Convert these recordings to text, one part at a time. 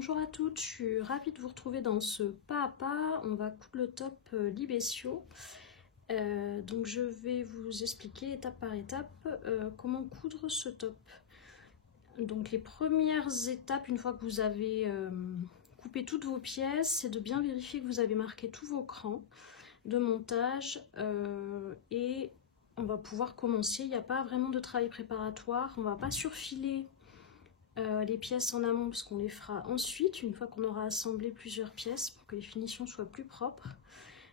Bonjour à toutes, je suis ravie de vous retrouver dans ce pas à pas. On va coudre le top Libesio. Donc je vais vous expliquer étape par étape comment coudre ce top. Donc les premières étapes, une fois que vous avez coupé toutes vos pièces, c'est de bien vérifier que vous avez marqué tous vos crans de montage et on va pouvoir commencer. Il n'y a pas vraiment de travail préparatoire, on ne va pas surfiler les pièces en amont parce qu'on les fera ensuite, une fois qu'on aura assemblé plusieurs pièces pour que les finitions soient plus propres.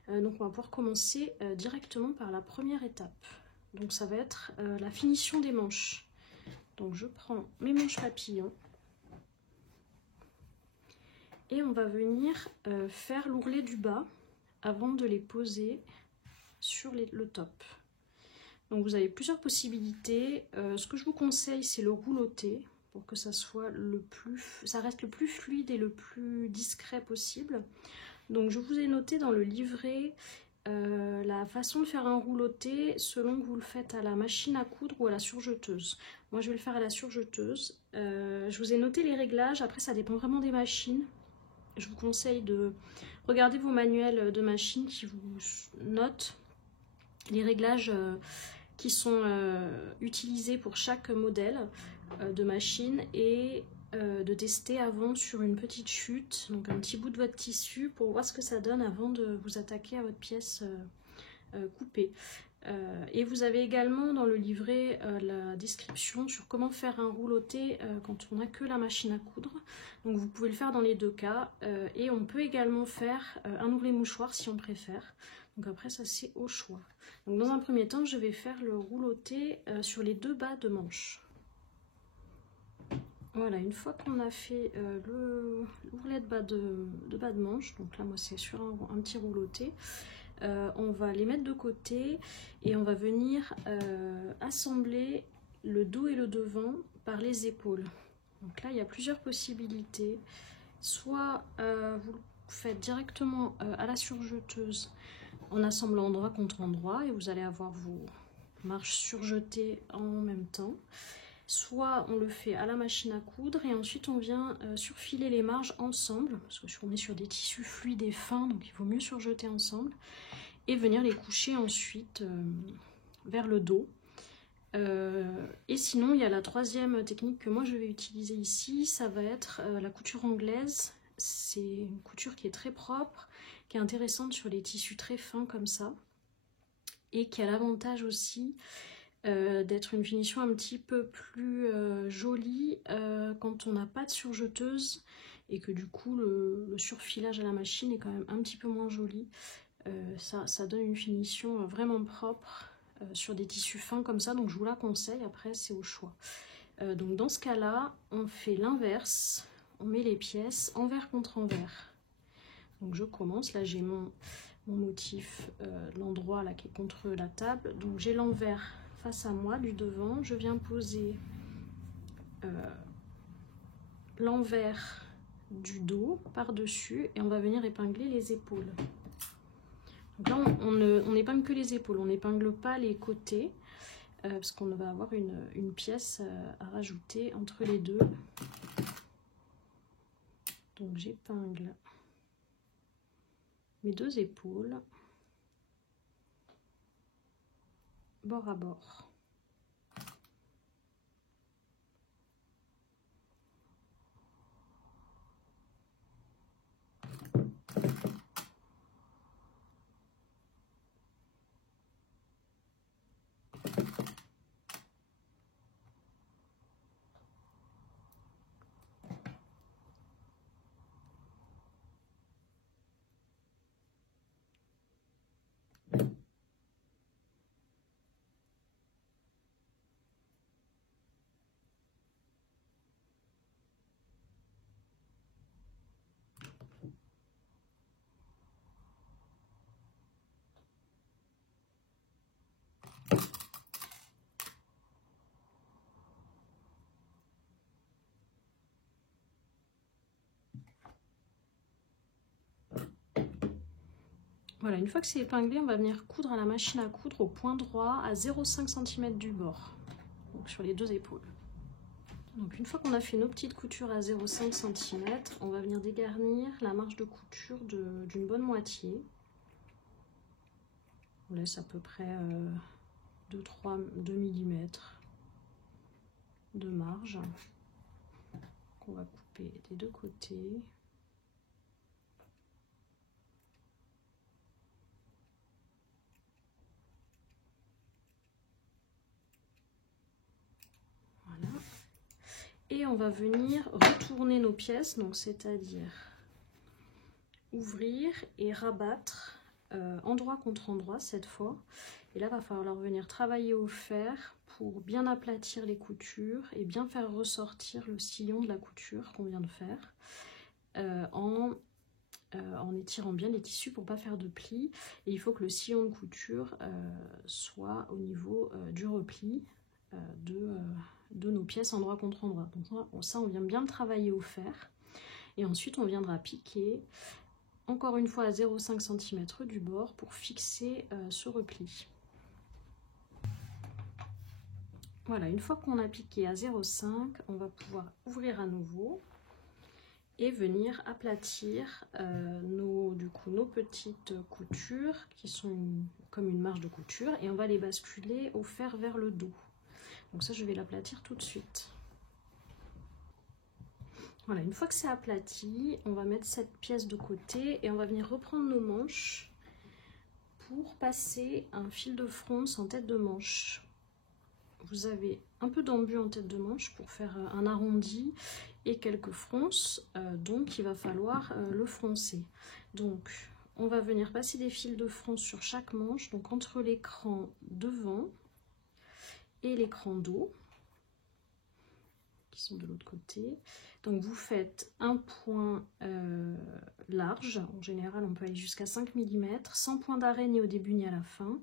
Donc on va pouvoir commencer directement par la première étape. Donc ça va être la finition des manches. Donc je prends mes manches papillons et on va venir faire l'ourlet du bas avant de les poser sur le top. Donc vous avez plusieurs possibilités. Ce que je vous conseille, c'est le rouloté pour que ça soit ça reste le plus fluide et le plus discret possible. Donc je vous ai noté dans le livret la façon de faire un rouloté selon que vous le faites à la machine à coudre ou à la surjeteuse. Moi je vais le faire à la surjeteuse. Je vous ai noté les réglages, après ça dépend vraiment des machines. Je vous conseille de regarder vos manuels de machine qui vous notent les réglages qui sont utilisés pour chaque modèle de machine et de tester avant sur une petite chute, donc un petit bout de votre tissu pour voir ce que ça donne avant de vous attaquer à votre pièce coupée. Et vous avez également dans le livret la description sur comment faire un rouloté quand on n'a que la machine à coudre. Donc vous pouvez le faire dans les deux cas et on peut également faire un ourlet mouchoir si on préfère. Donc après ça c'est au choix. Donc dans un premier temps je vais faire le rouloté sur les deux bas de manche. Voilà, une fois qu'on a fait l'ourlet de bas de manche, donc là moi c'est sur un petit rouloté, on va les mettre de côté et on va venir assembler le dos et le devant par les épaules. Donc là il y a plusieurs possibilités. Soit vous le faites directement à la surjeteuse en assemblant endroit contre endroit et vous allez avoir vos marches surjetées en même temps. Soit on le fait à la machine à coudre et ensuite on vient surfiler les marges ensemble, parce qu'on est sur des tissus fluides et fins, donc il vaut mieux surjeter ensemble, et venir les coucher ensuite vers le dos. Et sinon il y a la troisième technique que moi je vais utiliser ici, ça va être la couture anglaise. C'est une couture qui est très propre, qui est intéressante sur les tissus très fins comme ça, et qui a l'avantage aussi d'être une finition un petit peu plus jolie quand on n'a pas de surjeteuse et que du coup le surfilage à la machine est quand même un petit peu moins joli. Ça donne une finition vraiment propre sur des tissus fins comme ça, donc je vous la conseille, après c'est au choix. Donc dans ce cas là on fait l'inverse, on met les pièces envers contre envers. Donc je commence, là j'ai mon motif, l'endroit là qui est contre la table, donc j'ai l'envers face à moi du devant, je viens poser l'envers du dos par dessus et on va venir épingler les épaules. Donc là on épingle que les épaules, on n'épingle pas les côtés parce qu'on va avoir une pièce à rajouter entre les deux. Donc j'épingle mes deux épaules bord à bord. Voilà, une fois que c'est épinglé, on va venir coudre à la machine à coudre au point droit à 0,5 cm du bord, donc sur les deux épaules. Donc une fois qu'on a fait nos petites coutures à 0,5 cm, on va venir dégarnir la marge de couture d'une bonne moitié. On laisse à peu près 2 mm de marge qu'on va couper des deux côtés. Voilà. Et on va venir retourner nos pièces, donc c'est-à-dire ouvrir et rabattre endroit contre endroit cette fois. Et là, il va falloir venir travailler au fer pour bien aplatir les coutures et bien faire ressortir le sillon de la couture qu'on vient de faire en étirant bien les tissus pour ne pas faire de plis. Et il faut que le sillon de couture soit au niveau du repli de nos pièces endroit contre endroit. Donc ça, on vient bien le travailler au fer. Et ensuite, on viendra piquer encore une fois à 0,5 cm du bord pour fixer ce repli. Voilà, une fois qu'on a piqué à 0,5, on va pouvoir ouvrir à nouveau et venir aplatir nos petites coutures qui sont comme une marge de couture, et on va les basculer au fer vers le dos. Donc ça, je vais l'aplatir tout de suite. Voilà, une fois que c'est aplati, on va mettre cette pièce de côté et on va venir reprendre nos manches pour passer un fil de fronce en tête de manche. Vous avez un peu d'embu en tête de manche pour faire un arrondi et quelques fronces, donc il va falloir le froncer. Donc on va venir passer des fils de fronce sur chaque manche, donc entre l'écran devant et l'écran dos, qui sont de l'autre côté. Donc vous faites un point large, en général on peut aller jusqu'à 5 mm, sans point d'arrêt ni au début ni à la fin.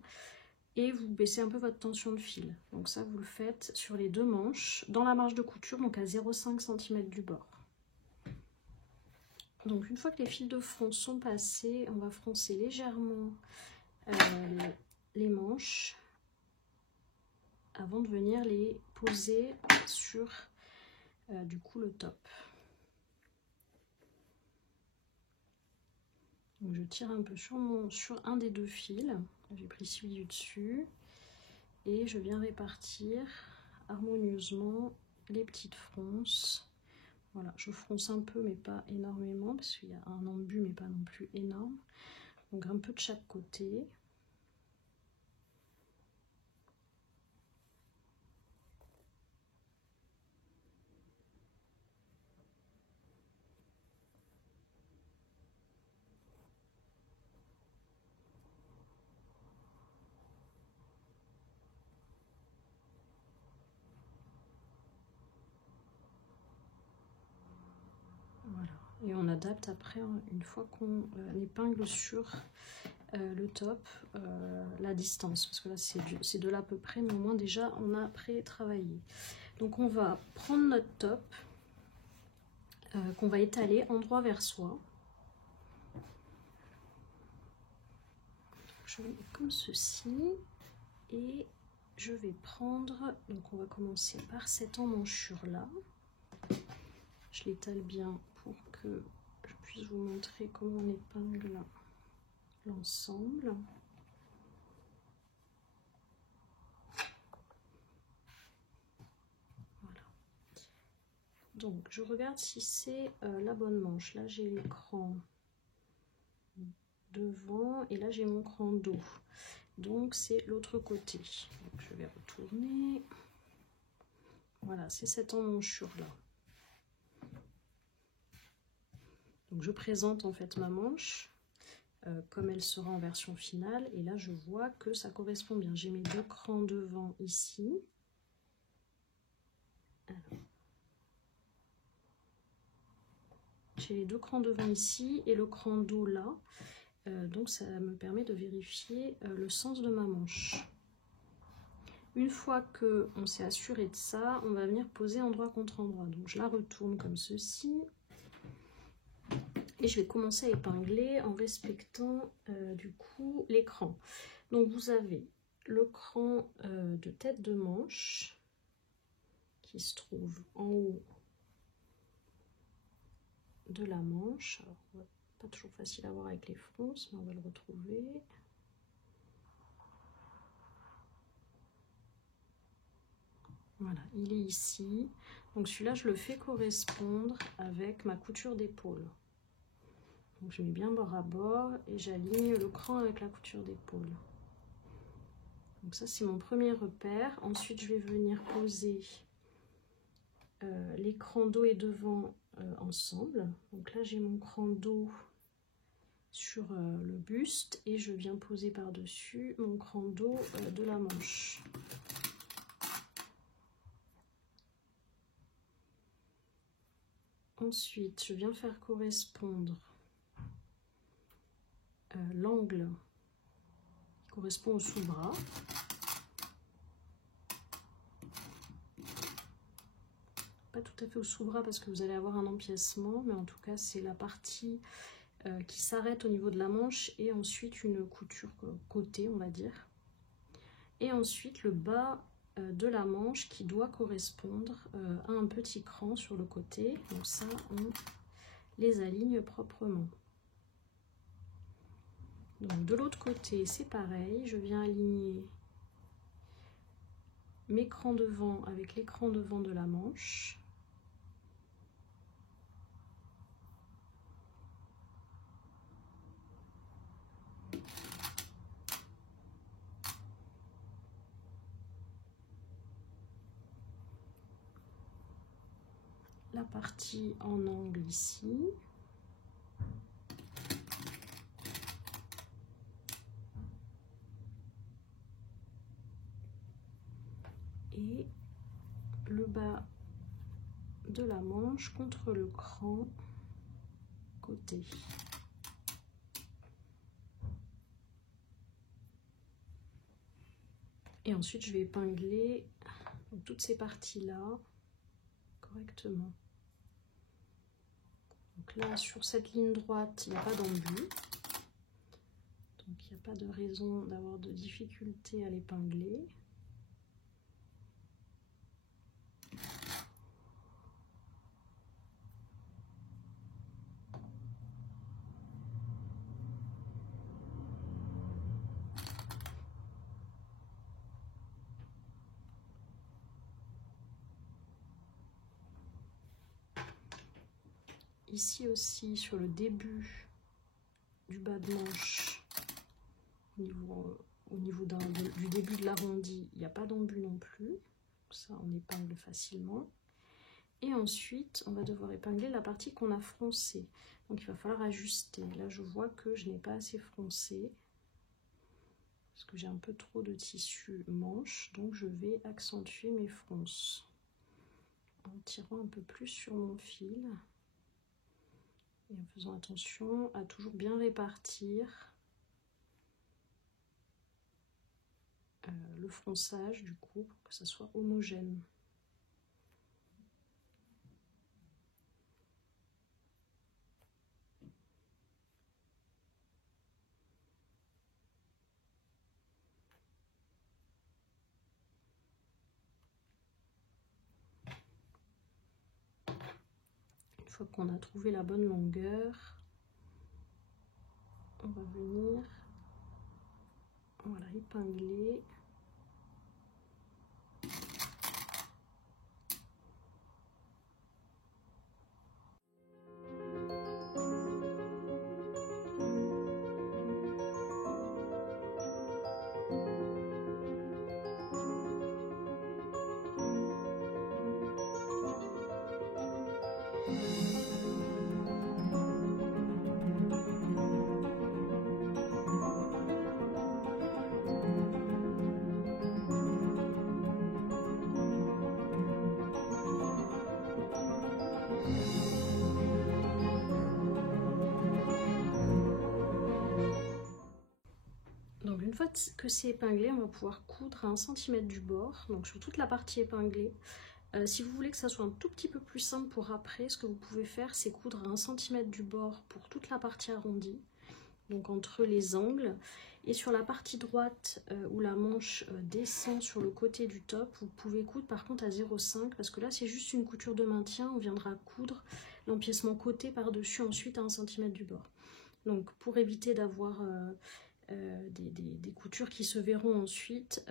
Et vous baissez un peu votre tension de fil. Donc ça, vous le faites sur les deux manches, dans la marge de couture, donc à 0,5 cm du bord. Donc une fois que les fils de fronce sont passés, on va froncer légèrement les manches avant de venir les poser sur du coup le top. Donc je tire un peu sur un des deux fils. J'ai pris celui du dessus et je viens répartir harmonieusement les petites fronces. Voilà, je fronce un peu mais pas énormément parce qu'il y a un embu mais pas non plus énorme. Donc un peu de chaque côté. Voilà, et on adapte après, une fois qu'on épingle sur le top, la distance, parce que là c'est de là à peu près, mais au moins déjà on a pré-travaillé. Donc on va prendre notre top, qu'on va étaler endroit vers soi. Je vais mettre comme ceci, et je vais prendre, donc on va commencer par cette emmanchure là. Je l'étale bien pour que je puisse vous montrer comment on épingle l'ensemble. Voilà. Donc je regarde si c'est la bonne manche. Là j'ai l'écran devant et là j'ai mon cran dos. Donc c'est l'autre côté. Donc je vais retourner. Voilà, c'est cette emmanchure là. Donc je présente en fait ma manche comme elle sera en version finale, et là je vois que ça correspond bien. J'ai mes deux crans devant ici. J'ai les deux crans devant ici et le cran dos là, donc ça me permet de vérifier le sens de ma manche. Une fois que on s'est assuré de ça, on va venir poser endroit contre endroit. Donc je la retourne comme ceci. Et je vais commencer à épingler en respectant du coup l'écran. Donc vous avez le cran de tête de manche qui se trouve en haut de la manche. Alors, pas toujours facile à voir avec les fronces, mais on va le retrouver. Voilà, il est ici. Donc celui-là, je le fais correspondre avec ma couture d'épaule. Donc je mets bien bord à bord et j'aligne le cran avec la couture d'épaule. Donc ça, c'est mon premier repère. Ensuite, je vais venir poser les crans dos et devant ensemble. Donc là, j'ai mon cran dos sur le buste et je viens poser par-dessus mon cran dos de la manche. Ensuite, je viens faire correspondre l'angle qui correspond au sous-bras. Pas tout à fait au sous-bras parce que vous allez avoir un empiècement, mais en tout cas, c'est la partie qui s'arrête au niveau de la manche et ensuite une couture côté, on va dire. Et ensuite, le bas de la manche qui doit correspondre à un petit cran sur le côté. Donc ça, on les aligne proprement. Donc de l'autre côté, c'est pareil. Je viens aligner mes crans devant avec l'écran devant de la manche. La partie en angle ici. Et le bas de la manche contre le cran côté. Et ensuite, je vais épingler toutes ces parties-là correctement. Donc là, sur cette ligne droite, il n'y a pas d'embut. Donc il n'y a pas de raison d'avoir de difficulté à l'épingler. Ici aussi, sur le début du bas de manche, au niveau du début de l'arrondi, il n'y a pas d'embut non plus. Ça, on épingle facilement. Et ensuite, on va devoir épingler la partie qu'on a froncée. Donc, il va falloir ajuster. Là, je vois que je n'ai pas assez froncé. Parce que j'ai un peu trop de tissu manche. Donc, je vais accentuer mes fronces. En tirant un peu plus sur mon fil. Et en faisant attention à toujours bien répartir le fronçage du coup pour que ça soit homogène. Une fois qu'on a trouvé la bonne longueur, on va venir voilà, épingler. Donc une fois que c'est épinglé, on va pouvoir coudre à 1 cm du bord, donc sur toute la partie épinglée. Si vous voulez que ça soit un tout petit peu plus simple pour après, ce que vous pouvez faire, c'est coudre à 1 cm du bord pour toute la partie arrondie, donc entre les angles. Et sur la partie droite où la manche descend sur le côté du top, vous pouvez coudre par contre à 0,5 parce que là c'est juste une couture de maintien, on viendra coudre l'empiècement côté par-dessus ensuite à 1 cm du bord. Donc pour éviter d'avoir des coutures qui se verront ensuite,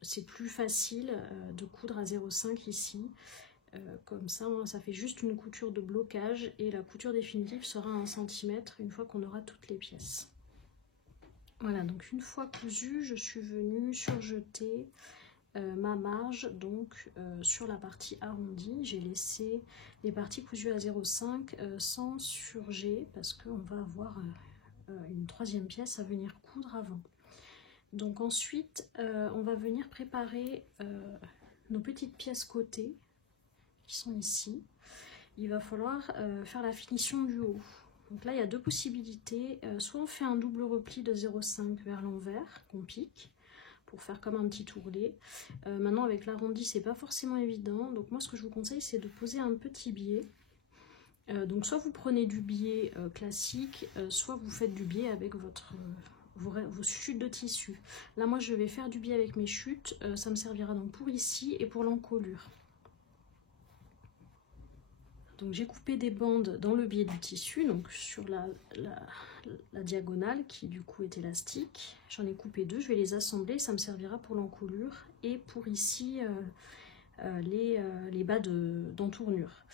c'est plus facile de coudre à 0,5 ici. Comme ça, ça fait juste une couture de blocage et la couture définitive sera à 1 cm une fois qu'on aura toutes les pièces. Voilà, donc une fois cousu, je suis venue surjeter ma marge donc sur la partie arrondie. J'ai laissé les parties cousues à 0,5 sans surjet parce qu'on va avoir une troisième pièce à venir coudre avant. Donc ensuite, on va venir préparer nos petites pièces côté qui sont ici. Il va falloir faire la finition du haut. Donc là, il y a deux possibilités. Soit on fait un double repli de 0,5 vers l'envers, qu'on pique, pour faire comme un petit ourlet. Maintenant, avec l'arrondi, c'est pas forcément évident. Donc moi, ce que je vous conseille, c'est de poser un petit biais. Donc soit vous prenez du biais classique, soit vous faites du biais avec vos chutes de tissu. Là, moi, je vais faire du biais avec mes chutes. Ça me servira donc pour ici et pour l'encolure. Donc j'ai coupé des bandes dans le biais du tissu, donc sur la diagonale qui du coup est élastique. J'en ai coupé deux, je vais les assembler, ça me servira pour l'encolure et pour ici les bas d'entournure.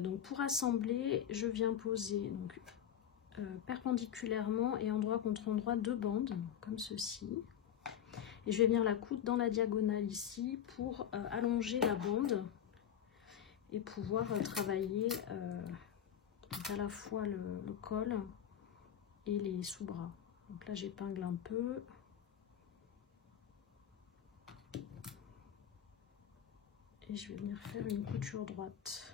Donc pour assembler, je viens poser donc, perpendiculairement et endroit contre endroit deux bandes, comme ceci. Et je vais venir la coudre dans la diagonale ici pour allonger la bande et pouvoir travailler à la fois le col et les sous-bras. Donc là j'épingle un peu. Et je vais venir faire une couture droite.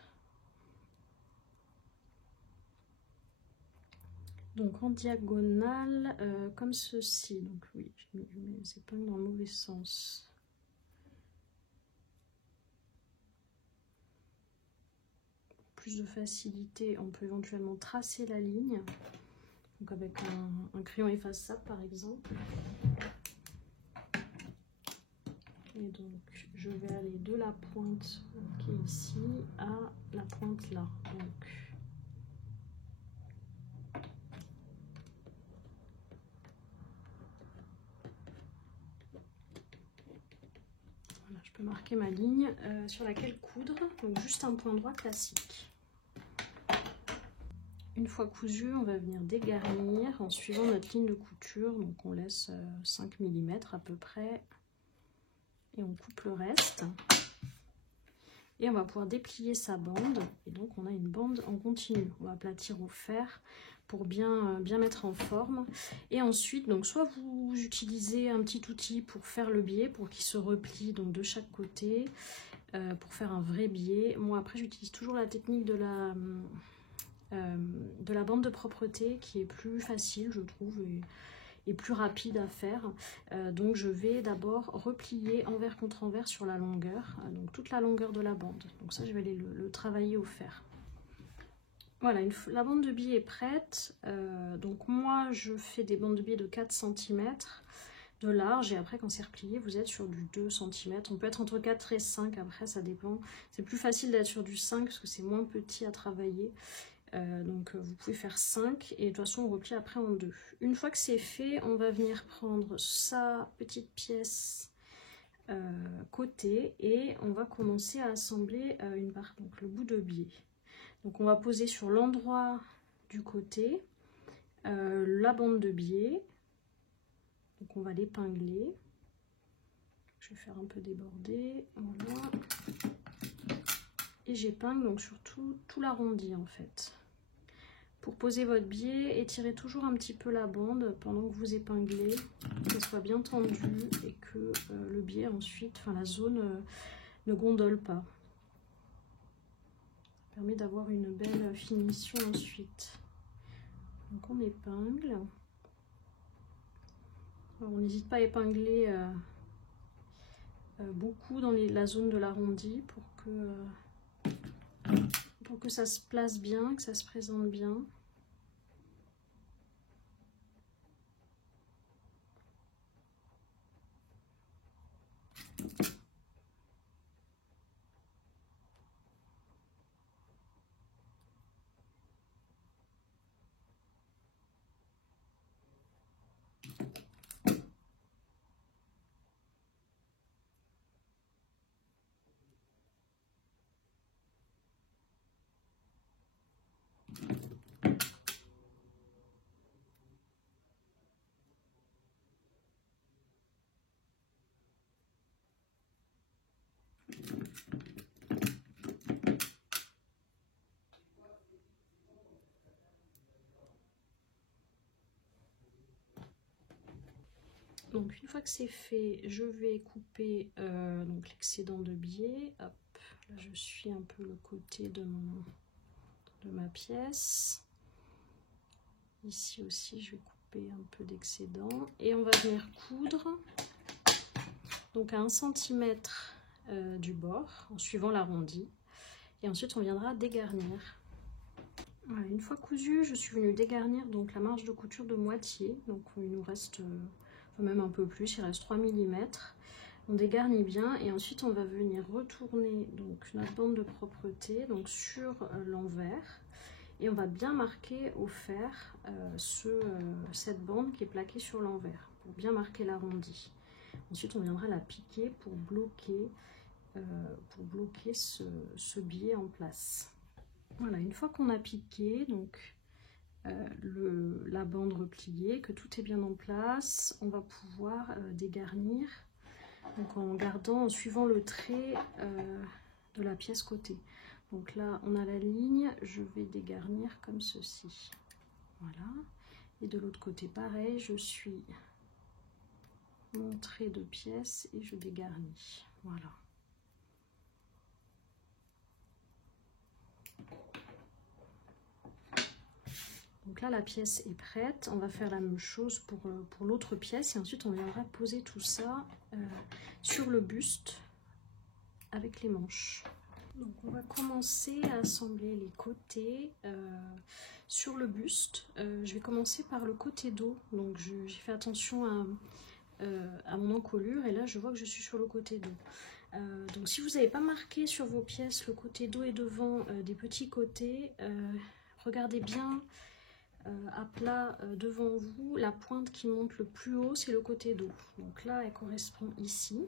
Donc en diagonale, comme ceci. Donc oui, j'ai mis mes épingles dans le mauvais sens. Plus de facilité, on peut éventuellement tracer la ligne. Donc avec un crayon effaçable par exemple. Et donc je vais aller de la pointe qui est ici à la pointe là. Donc voilà, je peux marquer ma ligne sur laquelle coudre. Donc juste un point droit classique. Une fois cousu, on va venir dégarnir en suivant notre ligne de couture. Donc on laisse 5 mm à peu près. Et on coupe le reste. Et on va pouvoir déplier sa bande. Et donc on a une bande en continu. On va aplatir au fer pour bien mettre en forme. Et ensuite, donc soit vous utilisez un petit outil pour faire le biais, pour qu'il se replie donc de chaque côté, pour faire un vrai biais. Moi après j'utilise toujours la technique de la bande de propreté qui est plus facile je trouve et plus rapide à faire. Donc je vais d'abord replier envers contre envers sur la longueur, donc toute la longueur de la bande. Donc ça je vais aller le travailler au fer. Voilà, la bande de biais est prête. Donc moi je fais des bandes de biais de 4 cm de large et après quand c'est replié vous êtes sur du 2 cm. On peut être entre 4 et 5 après ça dépend. C'est plus facile d'être sur du 5 parce que c'est moins petit à travailler. Donc vous pouvez faire 5 et de toute façon on replie après en 2. Une fois que c'est fait, on va venir prendre sa petite pièce côté et on va commencer à assembler une part, donc le bout de biais. Donc on va poser sur l'endroit du côté la bande de biais. Donc on va l'épingler. Je vais faire un peu déborder, voilà. Et j'épingle donc sur tout l'arrondi en fait. Pour poser votre biais, étirez toujours un petit peu la bande pendant que vous épinglez, qu'elle soit bien tendue et que le biais ensuite, enfin la zone ne gondole pas. Ça permet d'avoir une belle finition ensuite. Donc on épingle. Alors, on n'hésite pas à épingler beaucoup dans la zone de l'arrondi pour que ça se place bien, que ça se présente bien. Donc une fois que c'est fait, je vais couper donc l'excédent de biais. Hop, là je suis un peu le côté de ma pièce. Ici aussi je vais couper un peu d'excédent et on va venir coudre donc à 1 cm du bord en suivant l'arrondi. Et ensuite on viendra dégarnir. Voilà, une fois cousu, je suis venue dégarnir donc la marge de couture de moitié. Donc il nous reste même un peu plus, il reste 3 mm. On dégarnit bien et ensuite on va venir retourner donc notre bande de propreté donc sur l'envers et on va bien marquer au fer cette bande qui est plaquée sur l'envers pour bien marquer l'arrondi. Ensuite on viendra la piquer pour bloquer ce biais en place. Voilà, une fois qu'on a piqué donc la bande repliée, que tout est bien en place, on va pouvoir dégarnir donc en suivant le trait de la pièce côté. Donc là on a la ligne, je vais dégarnir comme ceci. Voilà, et de l'autre côté pareil, je suis mon trait de pièce et je dégarnis. Voilà. Donc là la pièce est prête, on va faire la même chose pour l'autre pièce et ensuite on viendra poser tout ça sur le buste avec les manches. Donc on va commencer à assembler les côtés sur le buste. Je vais commencer par le côté dos, donc j'ai fait attention à mon encolure et là je vois que je suis sur le côté dos. Donc si vous n'avez pas marqué sur vos pièces le côté dos et devant des petits côtés, regardez bien à plat devant vous, la pointe qui monte le plus haut c'est le côté dos. Donc là elle correspond ici,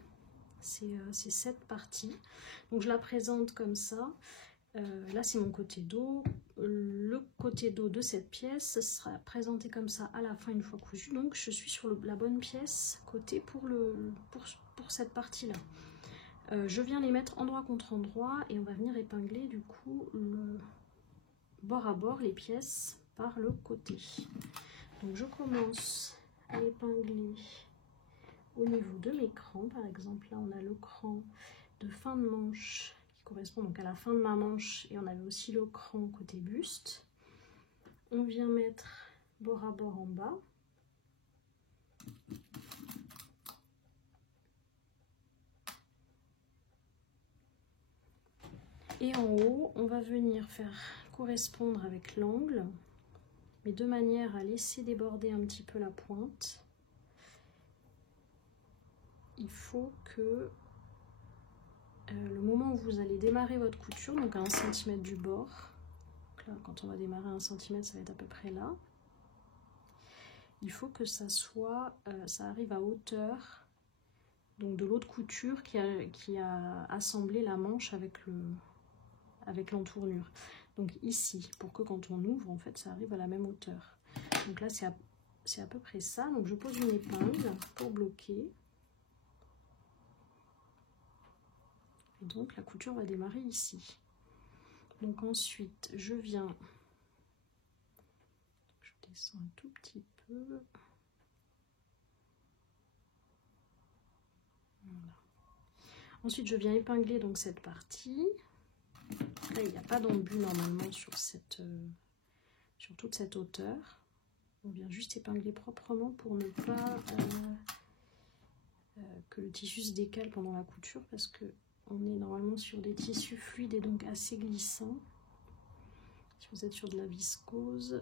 c'est cette partie. Donc je la présente comme ça. Là c'est mon côté dos. Le côté dos de cette pièce sera présenté comme ça à la fin une fois cousu. Donc je suis sur la bonne pièce côté pour cette partie là. Je viens les mettre endroit contre endroit et on va venir épingler du coup le bord à bord les pièces par le côté. Donc je commence à épingler au niveau de mes crans. Par exemple là on a le cran de fin de manche qui correspond donc à la fin de ma manche et on avait aussi le cran côté buste. On vient mettre bord à bord en bas. Et en haut, on va venir faire correspondre avec l'angle, mais de manière à laisser déborder un petit peu la pointe. Il faut que le moment où vous allez démarrer votre couture, donc à 1 cm du bord, donc là, quand on va démarrer à 1 cm, ça va être à peu près là. Il faut que ça arrive à hauteur donc de l'autre couture qui a assemblé la manche avec l'entournure. Donc ici, pour que quand on ouvre, en fait, ça arrive à la même hauteur. Donc là, c'est à peu près ça. Donc je pose une épingle pour bloquer. Et donc la couture va démarrer ici. Donc ensuite, je viens, je descends un tout petit peu. Voilà. Ensuite, je viens épingler donc cette partie. Là, il n'y a pas d'embu normalement sur toute cette hauteur. On vient juste épingler proprement pour ne pas que le tissu se décale pendant la couture parce que on est normalement sur des tissus fluides et donc assez glissants. Si vous êtes sur de la viscose,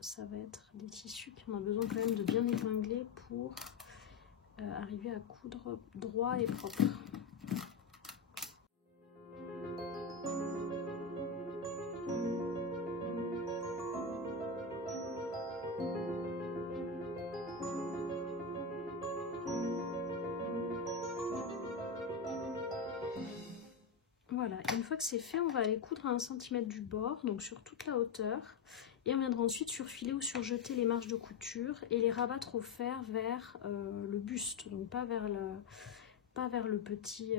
ça va être des tissus qui ont besoin quand même de bien épingler pour arriver à coudre droit et propre. Voilà, une fois que c'est fait, on va aller coudre à 1 cm du bord, donc sur toute la hauteur. Et on viendra ensuite surfiler ou surjeter les marges de couture et les rabattre au fer vers le buste, donc pas vers le petit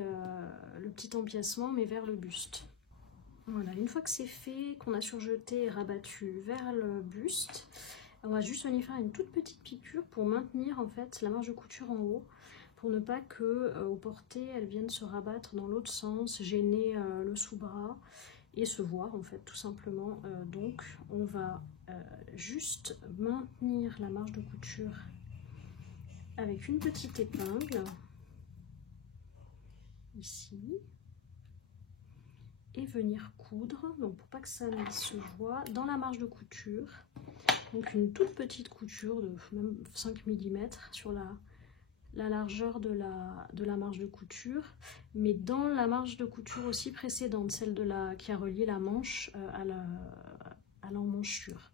empiècement, mais vers le buste. Voilà, une fois que c'est fait, qu'on a surjeté et rabattu vers le buste, on va juste venir faire une toute petite piqûre pour maintenir en fait la marge de couture en haut, pour ne pas que au porté elle vienne se rabattre dans l'autre sens, gêner le sous-bras et se voir en fait tout simplement. Donc on va juste maintenir la marge de couture avec une petite épingle ici et venir coudre, donc pour pas que ça ne se voit, dans la marge de couture, donc une toute petite couture de même 5 mm sur la largeur de la marge de couture, mais dans la marge de couture aussi précédente, celle qui a relié la manche à l'emmanchure.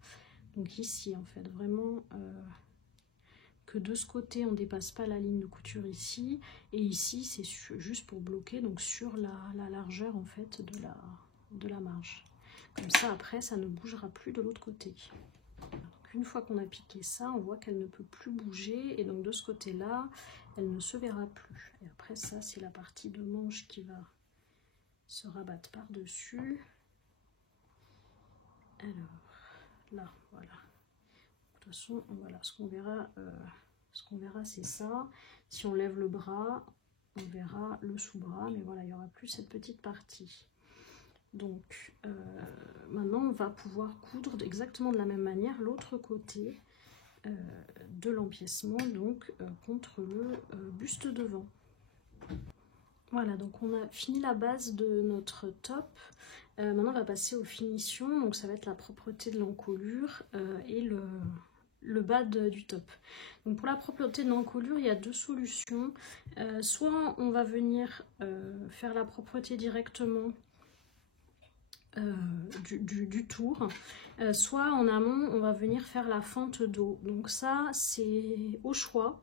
Donc ici en fait, vraiment que de ce côté on ne dépasse pas la ligne de couture ici, et ici c'est juste pour bloquer, donc sur la largeur en fait de la marge. Comme ça après ça ne bougera plus de l'autre côté. Une fois qu'on a piqué ça, on voit qu'elle ne peut plus bouger et donc de ce côté là elle ne se verra plus. Et après ça c'est la partie de manche qui va se rabattre par dessus. Alors là voilà, de toute façon voilà ce qu'on verra c'est ça. Si on lève le bras on verra le sous-bras, mais voilà il n'y aura plus cette petite partie. Donc maintenant on va pouvoir coudre exactement de la même manière l'autre côté de l'empiècement, donc contre le buste devant. Voilà, donc on a fini la base de notre top. Maintenant on va passer aux finitions, donc ça va être la propreté de l'encolure et le bas du top. Donc pour la propreté de l'encolure, il y a deux solutions. Soit on va venir faire la propreté directement du tour, soit en amont on va venir faire la fente dos. Donc ça c'est au choix,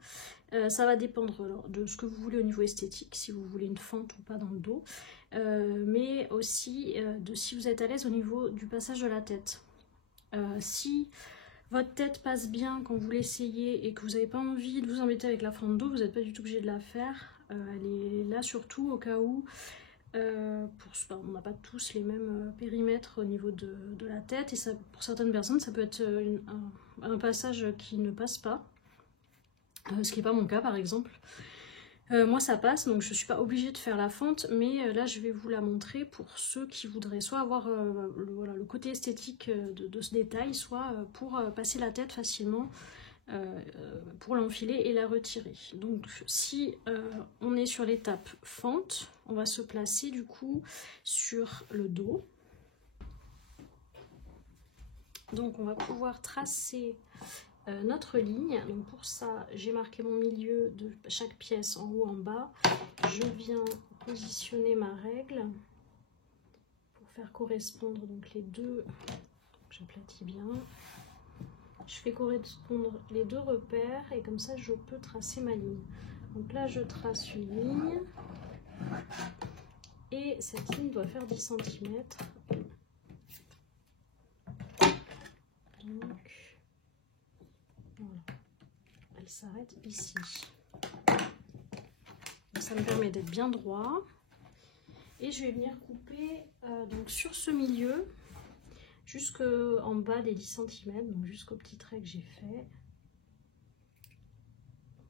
ça va dépendre de ce que vous voulez au niveau esthétique, si vous voulez une fente ou pas dans le dos, mais aussi de si vous êtes à l'aise au niveau du passage de la tête. Si votre tête passe bien quand vous l'essayez et que vous n'avez pas envie de vous embêter avec la fente dos, vous n'êtes pas du tout obligé de la faire. Elle est là surtout au cas où on n'a pas tous les mêmes périmètres au niveau de la tête, et ça, pour certaines personnes ça peut être un passage qui ne passe pas, ce qui n'est pas mon cas par exemple. Moi ça passe, donc je ne suis pas obligée de faire la fente, mais là je vais vous la montrer pour ceux qui voudraient soit avoir le côté esthétique de ce détail, soit pour passer la tête facilement, pour l'enfiler et la retirer. Donc si on est sur l'étape fente, on va se placer du coup sur le dos. Donc on va pouvoir tracer notre ligne. Donc pour ça j'ai marqué mon milieu de chaque pièce en haut en bas. Je viens positionner ma règle pour faire correspondre donc les deux. J'aplatis bien. Je fais correspondre les deux repères et comme ça je peux tracer ma ligne. Donc là je trace une ligne et cette ligne doit faire 10 cm. Donc voilà, elle s'arrête ici. Donc, ça me permet d'être bien droit et je vais venir couper donc sur ce milieu jusqu'en bas des 10 cm, donc jusqu'au petit trait que j'ai fait.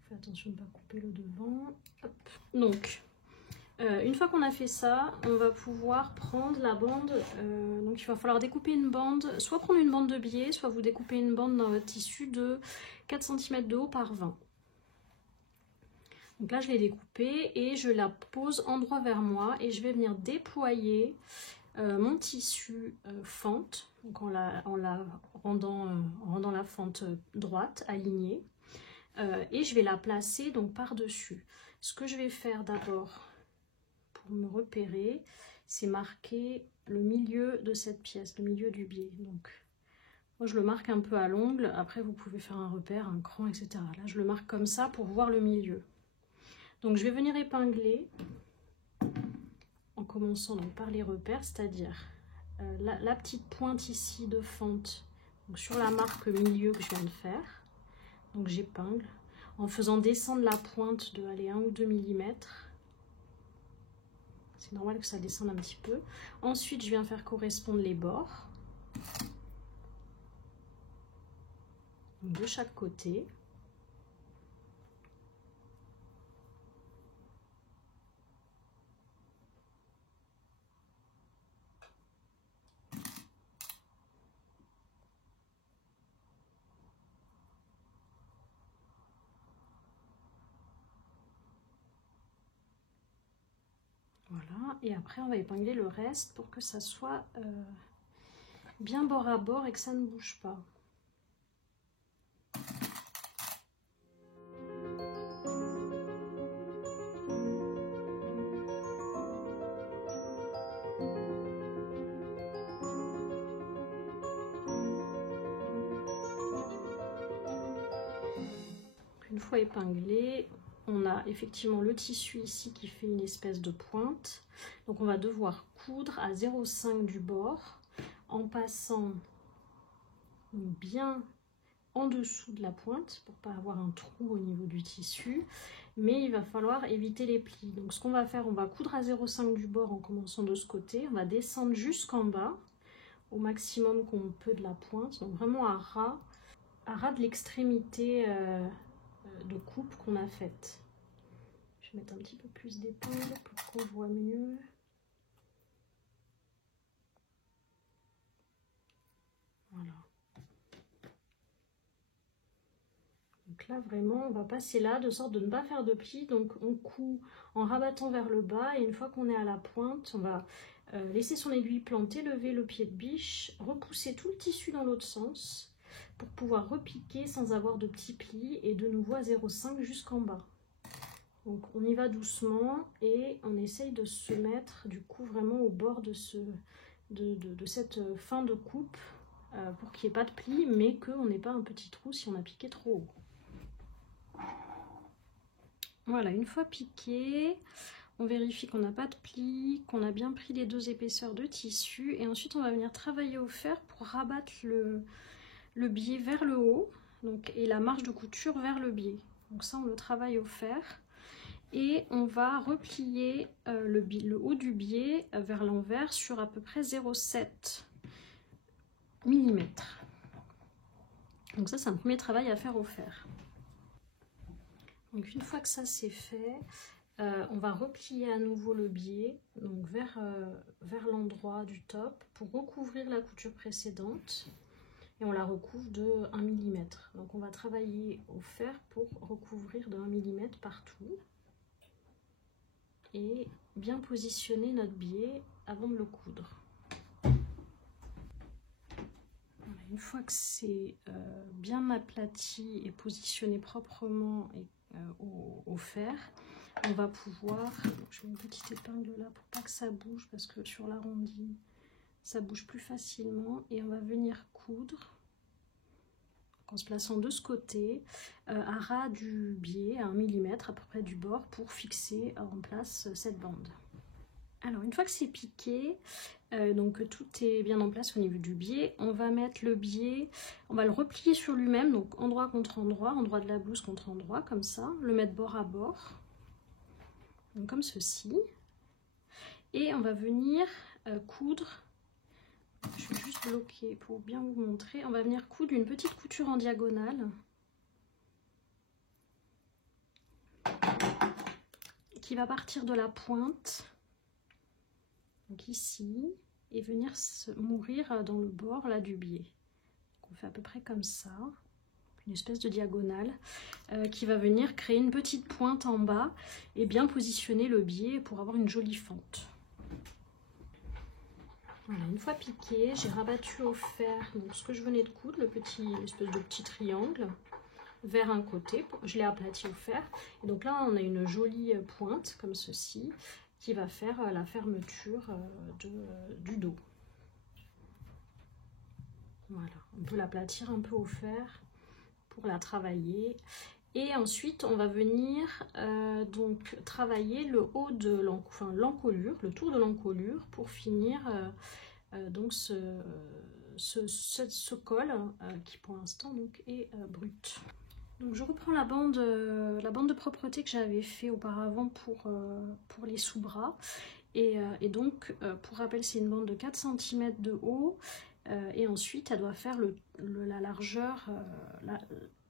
Faites attention de ne pas couper le devant. Hop. Donc, une fois qu'on a fait ça, on va pouvoir prendre la bande. Donc, il va falloir découper une bande, soit prendre une bande de biais, soit vous découpez une bande dans votre tissu de 4 cm de haut par 20. Donc là, je l'ai découpée et je la pose endroit vers moi et je vais venir déployer mon tissu fente, donc en rendant la fente droite, alignée, et je vais la placer donc par-dessus. Ce que je vais faire d'abord pour me repérer, c'est marquer le milieu de cette pièce, le milieu du biais. Donc moi je le marque un peu à l'ongle, après vous pouvez faire un repère, un cran, etc. Là je le marque comme ça pour voir le milieu. Donc je vais venir épingler en commençant donc par les repères, c'est-à-dire la petite pointe ici de fente donc sur la marque milieu que je viens de faire. Donc j'épingle en faisant descendre la pointe de 1 ou 2 mm. C'est normal que ça descende un petit peu. Ensuite, je viens faire correspondre les bords. Donc de chaque côté. Voilà, et après on va épingler le reste pour que ça soit bien bord à bord et que ça ne bouge pas. Une fois épinglé, on a effectivement le tissu ici qui fait une espèce de pointe. Donc on va devoir coudre à 0,5 du bord en passant bien en dessous de la pointe pour pas avoir un trou au niveau du tissu. Mais il va falloir éviter les plis. Donc ce qu'on va faire, on va coudre à 0,5 du bord en commençant de ce côté. On va descendre jusqu'en bas au maximum qu'on peut de la pointe. Donc vraiment à ras de l'extrémité de coupe qu'on a faite. Je vais mettre un petit peu plus d'épingle pour qu'on voit mieux. Voilà. Donc là vraiment on va passer là de sorte de ne pas faire de plis. Donc on coud en rabattant vers le bas et une fois qu'on est à la pointe, on va laisser son aiguille plantée, lever le pied de biche, repousser tout le tissu dans l'autre sens pour pouvoir repiquer sans avoir de petits plis et de nouveau à 0,5 jusqu'en bas. Donc on y va doucement et on essaye de se mettre du coup vraiment au bord de, cette fin de coupe pour qu'il n'y ait pas de plis mais qu'on n'ait pas un petit trou si on a piqué trop haut. Voilà, une fois piqué, on vérifie qu'on n'a pas de plis, qu'on a bien pris les 2 épaisseurs de tissu et ensuite on va venir travailler au fer pour rabattre le biais vers le haut donc, et la marge de couture vers le biais. Donc ça on le travaille au fer. Et on va replier le haut du biais vers l'envers sur à peu près 0,7 mm. Donc ça c'est un premier travail à faire au fer. Donc une fois que ça c'est fait, on va replier à nouveau le biais donc vers l'endroit du top pour recouvrir la couture précédente. Et on la recouvre de 1 mm. Donc on va travailler au fer pour recouvrir de 1 mm partout. Et bien positionner notre biais avant de le coudre. Voilà, une fois que c'est bien aplati et positionné proprement au fer, on va pouvoir, je mets une petite épingle là pour pas que ça bouge parce que sur l'arrondi ça bouge plus facilement et on va venir coudre en se plaçant de ce côté à ras du biais, à 1 mm à peu près du bord pour fixer en place cette bande. Alors une fois que c'est piqué, donc que tout est bien en place au niveau du biais, on va mettre le biais, on va le replier sur lui-même, donc endroit contre endroit, endroit de la blouse contre endroit, comme ça, le mettre bord à bord, donc comme ceci, et on va venir coudre. Je vais juste bloquer pour bien vous montrer. On va venir coudre une petite couture en diagonale qui va partir de la pointe, donc ici, et venir se mourir dans le bord là du biais. Donc on fait à peu près comme ça, une espèce de diagonale qui va venir créer une petite pointe en bas et bien positionner le biais pour avoir une jolie fente. Voilà, une fois piqué, j'ai rabattu au fer donc ce que je venais de coudre, l'espèce de petit triangle. vers un côté, je l'ai aplati au fer, et donc là on a une jolie pointe comme ceci, qui va faire la fermeture du dos. Voilà, on peut l'aplatir un peu au fer pour la travailler. Et ensuite, on va venir donc travailler le haut de l'encolure, le tour de l'encolure, pour finir donc ce col qui pour l'instant donc est brut. Donc je reprends la bande de propreté que j'avais fait auparavant pour les sous-bras. Et donc, pour rappel, c'est une bande de 4 cm de haut. Et ensuite, elle doit faire la largeur,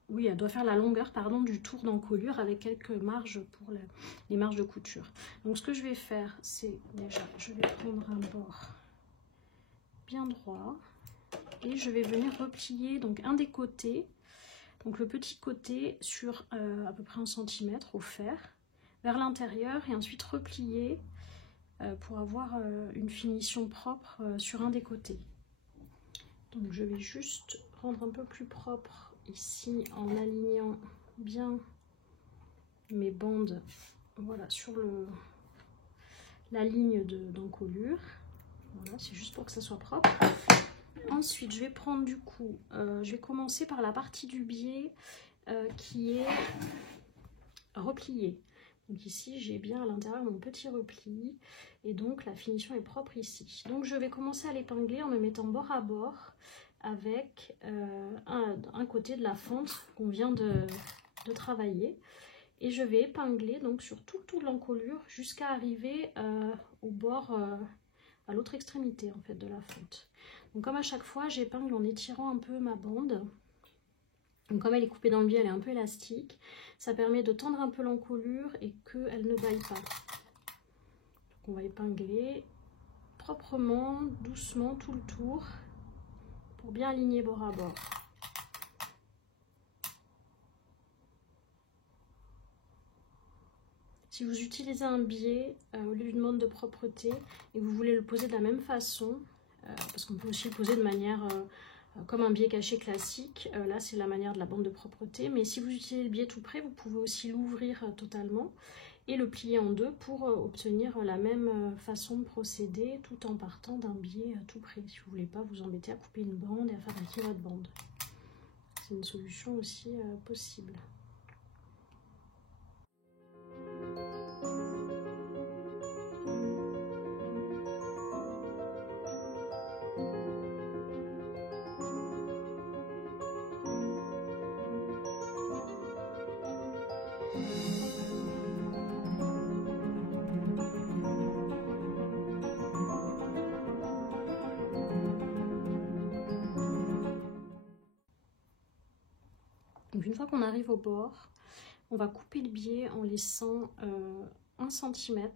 oui, elle doit faire la longueur, pardon, du tour d'encolure avec quelques marges pour les marges de couture. Donc ce que je vais faire, c'est déjà, je vais prendre un bord bien droit et je vais venir replier donc un des côtés. Donc le petit côté sur à peu près 1 cm au fer vers l'intérieur et ensuite replier pour avoir une finition propre sur un des côtés. Donc je vais juste rendre un peu plus propre ici en alignant bien mes bandes, voilà, sur la ligne d'encolure. Voilà, c'est juste pour que ça soit propre. Ensuite, je vais prendre du coup, je vais commencer par la partie du biais qui est repliée. Donc ici, j'ai bien à l'intérieur mon petit repli et donc la finition est propre ici. Donc je vais commencer à l'épingler en me mettant bord à bord avec un côté de la fente qu'on vient de travailler. Et je vais épingler donc sur tout le tour de l'encolure jusqu'à arriver au bord, à l'autre extrémité en fait de la fente. Donc comme à chaque fois, j'épingle en étirant un peu ma bande. Donc comme elle est coupée dans le biais, elle est un peu élastique. Ça permet de tendre un peu l'encolure et qu'elle ne baille pas. Donc on va épingler proprement, doucement tout le tour pour bien aligner bord à bord. Si vous utilisez un biais au lieu d'une bande de propreté et que vous voulez le poser de la même façon, parce qu'on peut aussi le poser de manière comme un biais caché classique, là c'est la manière de la bande de propreté, mais si vous utilisez le biais tout près, vous pouvez aussi l'ouvrir totalement et le plier en deux pour obtenir la même façon de procéder tout en partant d'un biais tout près, si vous ne voulez pas vous embêter à couper une bande et à fabriquer votre bande. C'est une solution aussi possible. Donc une fois qu'on arrive au bord, on va couper le biais en laissant 1 cm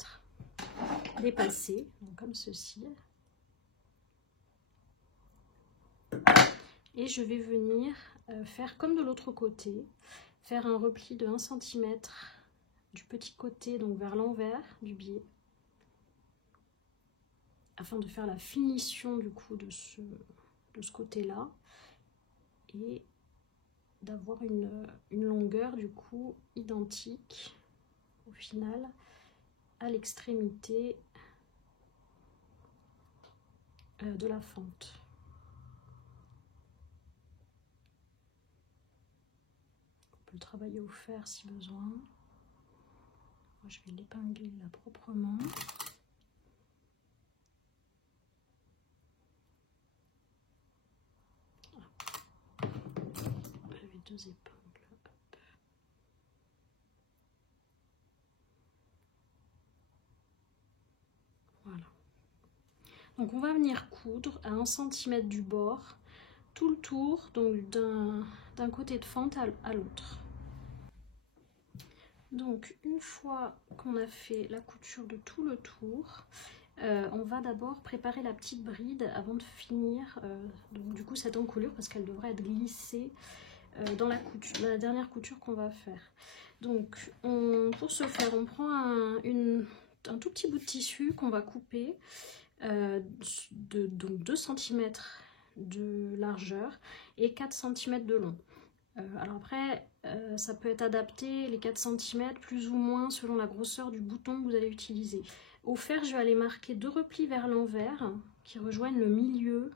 dépasser, donc comme ceci. Et je vais venir faire comme de l'autre côté, faire un repli de 1 cm du petit côté, donc vers l'envers du biais, afin de faire la finition du coup de ce côté-là. Et d'avoir une longueur du coup identique au final à l'extrémité de la fente. On peut le travailler au fer si besoin. Moi, je vais l'épingler là proprement. J'avais 2 épingles. Voilà. Donc on va venir coudre à 1 cm du bord tout le tour, donc d'un côté de fente à l'autre. Donc une fois qu'on a fait la couture de tout le tour, on va d'abord préparer la petite bride avant de finir donc du coup cette encolure, parce qu'elle devrait être glissée dans la dernière couture qu'on va faire. Donc pour ce faire, on prend un tout petit bout de tissu qu'on va couper donc 2 cm de largeur et 4 cm de long. Alors après, ça peut être adapté, les 4 cm, plus ou moins, selon la grosseur du bouton que vous allez utiliser. Au fer, je vais aller marquer 2 replis vers l'envers, qui rejoignent le milieu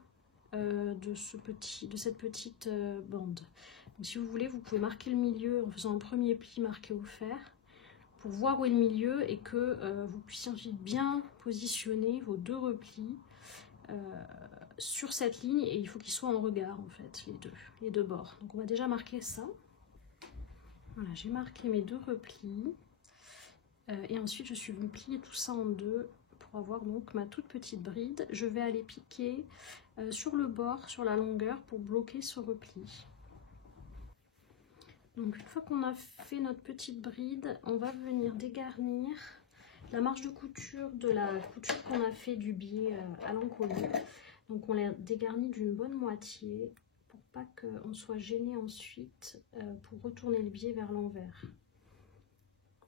de cette petite bande. Donc, si vous voulez, vous pouvez marquer le milieu en faisant un premier pli marqué au fer, pour voir où est le milieu et que vous puissiez ensuite bien positionner vos 2 replis sur cette ligne, et il faut qu'ils soient en regard en fait, les deux bords. Donc on va déjà marquer ça. Voilà, j'ai marqué mes 2 replis et ensuite je suis venue plier tout ça en 2 pour avoir donc ma toute petite bride. Je vais aller piquer sur le bord, sur la longueur, pour bloquer ce repli. Donc une fois qu'on a fait notre petite bride, on va venir dégarnir la marge de couture de la couture qu'on a fait du biais à l'encolure. Donc on l'a dégarni d'une bonne moitié pour pas qu'on soit gêné ensuite pour retourner le biais vers l'envers.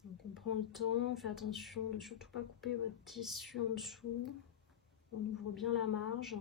Donc on prend le temps, on fait attention de surtout pas couper votre tissu en dessous. On ouvre bien la marge.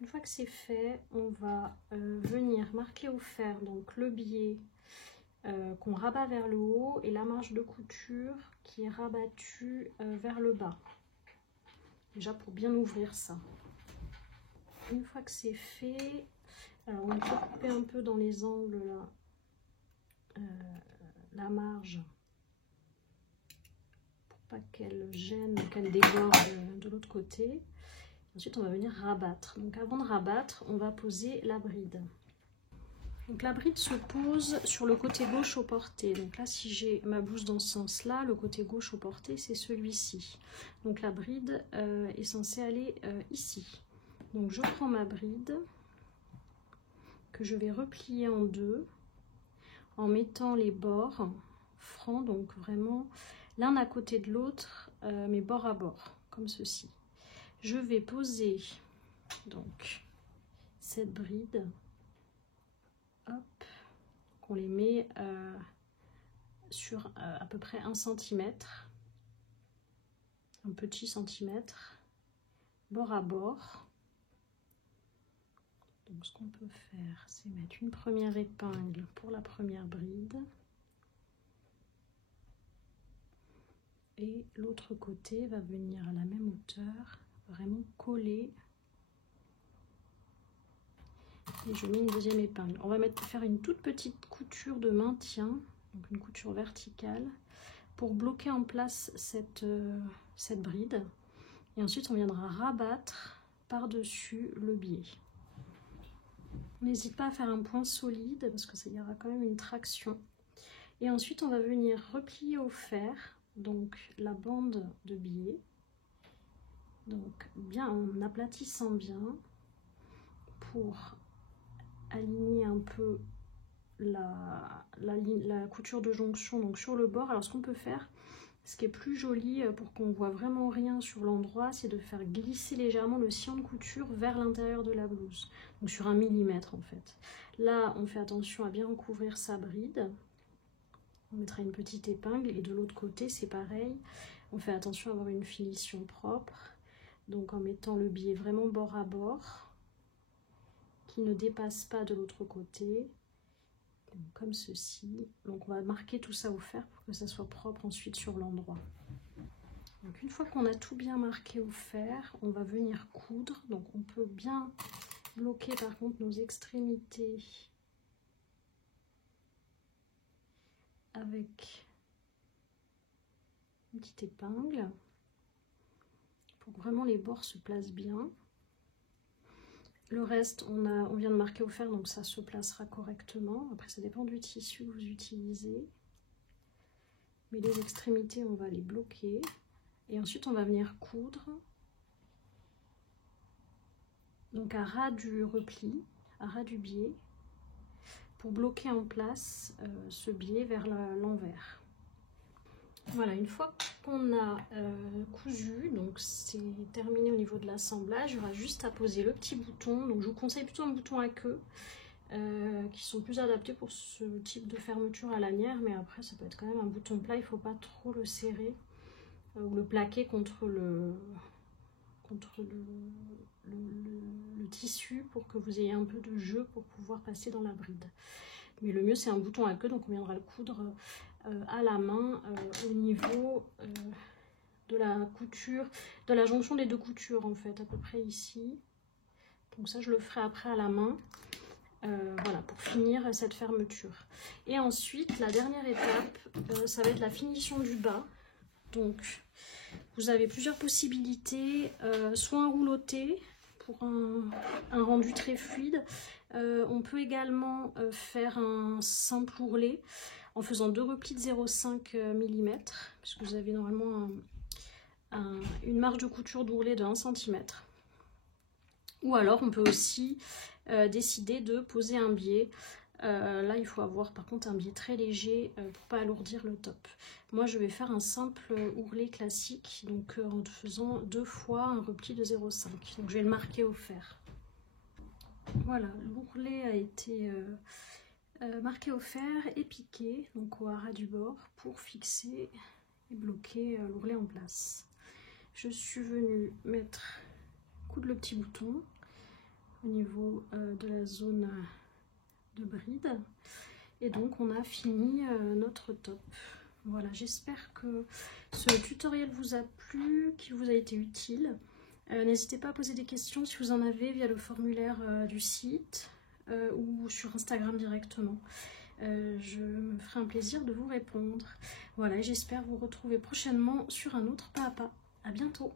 Une fois que c'est fait, on va venir marquer au fer donc le biais qu'on rabat vers le haut et la marge de couture qui est rabattue vers le bas. Déjà pour bien ouvrir ça. Une fois que c'est fait, alors on peut couper un peu dans les angles là, la marge pour pas qu'elle gêne, qu'elle déborde de l'autre côté. Ensuite, on va venir rabattre. Donc, avant de rabattre, on va poser la bride. Donc, la bride se pose sur le côté gauche au porté. Donc là, si j'ai ma blouse dans ce sens-là, le côté gauche au porté, c'est celui-ci. Donc, la bride est censée aller ici. Donc, je prends ma bride que je vais replier en 2 en mettant les bords francs, donc vraiment l'un à côté de l'autre, mais bord à bord, comme ceci. Je vais poser donc cette bride, hop, qu'on les met sur à peu près 1 cm, un petit centimètre, bord à bord. Donc ce qu'on peut faire, c'est mettre une première épingle pour la première bride et l'autre côté va venir à la même hauteur, vraiment coller. Et je mets une deuxième épingle. On va faire une toute petite couture de maintien, donc une couture verticale, pour bloquer en place cette bride. Et ensuite, on viendra rabattre par-dessus le biais. N'hésite pas à faire un point solide parce que ça y aura quand même une traction. Et ensuite, on va venir replier au fer, donc la bande de biais, donc bien en aplatissant bien pour aligner un peu la couture de jonction donc sur le bord. Alors ce qu'on peut faire, ce qui est plus joli pour qu'on voit vraiment rien sur l'endroit, c'est de faire glisser légèrement le sillon de couture vers l'intérieur de la blouse, donc sur 1 millimètre en fait. Là on fait attention à bien recouvrir sa bride, on mettra une petite épingle et de l'autre côté c'est pareil, on fait attention à avoir une finition propre, donc en mettant le biais vraiment bord à bord qui ne dépasse pas de l'autre côté, comme ceci. Donc on va marquer tout ça au fer pour que ça soit propre ensuite sur l'endroit. Donc une fois qu'on a tout bien marqué au fer, on va venir coudre. Donc on peut bien bloquer par contre nos extrémités avec une petite épingle pour que vraiment les bords se placent bien. Le reste, on vient de marquer au fer, donc ça se placera correctement. Après, ça dépend du tissu que vous utilisez. Mais les extrémités, on va les bloquer. Et ensuite, on va venir coudre. Donc à ras du repli, à ras du biais, pour bloquer en place ce biais vers l'envers. Voilà, une fois qu'on a cousu, donc c'est terminé au niveau de l'assemblage, il y aura juste à poser le petit bouton. Donc je vous conseille plutôt un bouton à queue, qui sont plus adaptés pour ce type de fermeture à lanière, mais après ça peut être quand même un bouton plat, il ne faut pas trop le serrer ou le plaquer contre le tissu pour que vous ayez un peu de jeu pour pouvoir passer dans la bride. Mais le mieux c'est un bouton à queue, donc on viendra le coudre à la main au niveau de la couture, de la jonction des deux coutures en fait, à peu près ici. Donc ça je le ferai après à la main. Voilà, pour finir cette fermeture. Et ensuite, la dernière étape, ça va être la finition du bas. Donc, vous avez plusieurs possibilités, soit un rouloté pour un rendu très fluide. On peut également faire un simple ourlet en faisant 2 replis de 0,5 mm, puisque vous avez normalement une marge de couture d'ourlet de 1 cm. Ou alors, on peut aussi décider de poser un biais. Là, il faut avoir par contre un biais très léger pour pas alourdir le top. Moi, je vais faire un simple ourlet classique, donc en faisant 2 fois un repli de 0,5. Donc, je vais le marquer au fer. Voilà, l'ourlet a été marqué au fer et piqué, donc au ras du bord, pour fixer et bloquer l'ourlet en place. Je suis venue coudre le petit bouton au niveau de la zone de bride, et donc on a fini notre top. Voilà, j'espère que ce tutoriel vous a plu, qu'il vous a été utile. N'hésitez pas à poser des questions si vous en avez via le formulaire du site ou sur Instagram directement. Je me ferai un plaisir de vous répondre. Voilà, j'espère vous retrouver prochainement sur un autre pas à pas. À bientôt!